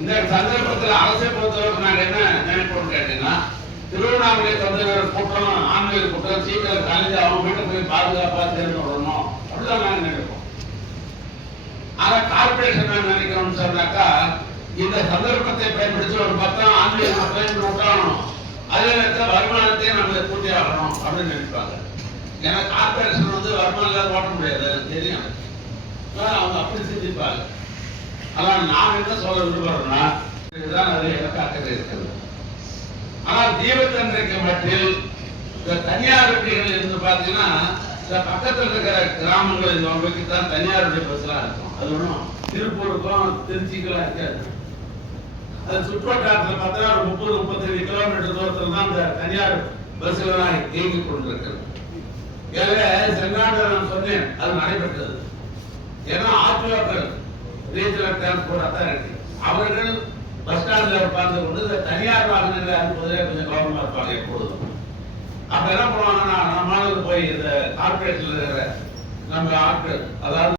இந்த சந்தர்ப்பத்தில் அரசை பொறுத்தவரைக்கும் நாங்கள் என்ன நினைப்போம் கேட்டீங்கன்னா, திருவண்ணாமலை தொண்டர்கள் கூட்டம் ஆன்மீக கூட்டம் சீக்கிரம் கலைஞ்சு அவங்க வீட்டை போய் பாதுகாப்பா தேர்ந்து விடணும் அப்படிதான் நாங்கள் நினைப்போம். ஆனா கார்பரேஷன் நினைக்கிறோம்னு சொன்னாக்கா, இந்த சந்தர்ப்பத்தை பயன்படுத்தி ஒரு பக்கம் ஆன்மீக மக்களை விட்டாகணும், அதே நேரத்தில் வருமானத்தை நம்ம பூர்த்தி ஆகணும் அப்படின்னு நினைப்பாங்க. ஏன்னா கார்பரேஷன் வருமானம் இல்லாத ஓட்ட முடியாது, எனக்கு தெரியும். அவங்க அப்படி சிந்திப்பாங்க. ஆனால் நான் என்ன சொல்ல விரும்புறேன்னா, இதுதான் நிறைய எனக்கு அக்கறை இருக்கிறது. ஆனால் தீபத்தன்றைக்கு மட்டில் இந்த தனியார் வண்டிகள் இருந்து பார்த்தீங்கன்னா, இந்த பக்கத்தில் இருக்கிற கிராமங்கள் இந்த வகைக்கு தான் தனியார் வண்டி பஸ்லாம் இருக்கும். அது ஒன்றும் திருப்பூருக்கும் திருச்சிக்கெல்லாம் இருக்காது. அது சுற்றுவட்டாரத்தில் பார்த்தா ஒரு 30-35 கிலோமீட்டர் தூரத்தில் தான் இந்த தனியார் பஸ்லாம் இயங்கிக் கொண்டிருக்கிறது. எனவே சென்னாடு நான் சொன்னேன், அது நடைபெற்றது. ஏன்னா ஆர்டிஓக்கள் ரீஜனல் டிரான்ஸ்போர்ட் அத்தாரிட்டி அவர்கள் பஸ் ஸ்டாண்டில் உட்கார்ந்து கொண்டு தனியார் வாகனங்களை அனுப்புவதே கொஞ்சம் கவனமாக இருப்பாங்க எப்பொழுதும். அப்ப என்ன பண்ணுவாங்கன்னா, நம்மளால போய் இந்த கார்பரேட்ல இருக்கிற நம்ம ஆட்கள், அதாவது